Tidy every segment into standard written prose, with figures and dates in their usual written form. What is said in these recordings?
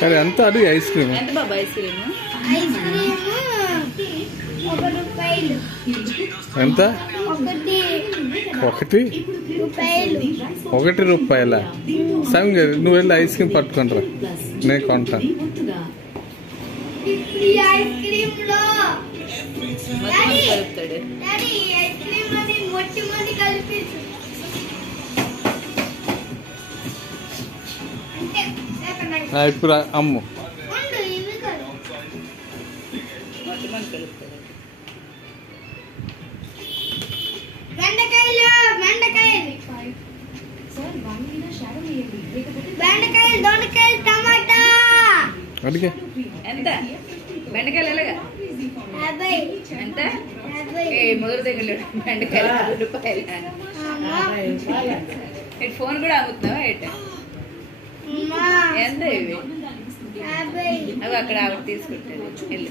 కానీ ఎంత అది ఐస్ క్రీమ్ ఎంత బాబా ఐస్ క్రీమ్ ఎంత ₹1 సమ్ నువ్వు వెళ్ళి ఐస్ క్రీమ్ పట్టుకుంటారా నేను కొంటా ఇప్పుడు అమ్ము అడిగే ఎంత బెండకాయలు ఎలాగా ఎంత మొదటి దగ్గర బెండకాయలు ₹10 ఫోన్ కూడా అమ్ముతున్నావా ఎంత ఇవి అవి అక్కడ ఆవిడ తీసుకుంటాడు వెళ్ళి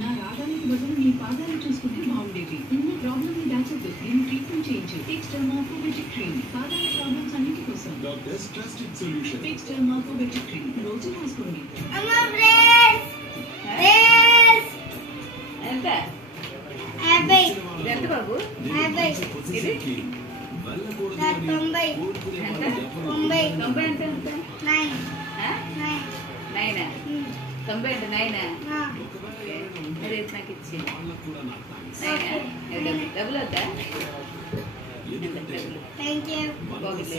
నా రాగానికి బదులు నీ పాదాలు చూసుకుంటే బాగుండేది. ఉన్న ప్రాబ్లమ్ ని దాచొద్దు. నేను ట్రీట్మెంట్ చేయించు. ఫిక్స్ డర్మాకోబెటిక్ క్రీమ్ పాదాల ప్రాబ్లమ్స్ అన్నిటి కోసం. Doctors trusted solution. ఫిక్స్ డర్మాకోబెటిక్ క్రీమ్ రోజు రాసుకోండి. ఎంత ఎంత బాబు ఇది 90 ఎంత 90 అదే నాకు ఇచ్చి డబ్బులు వద్దా బాగుంది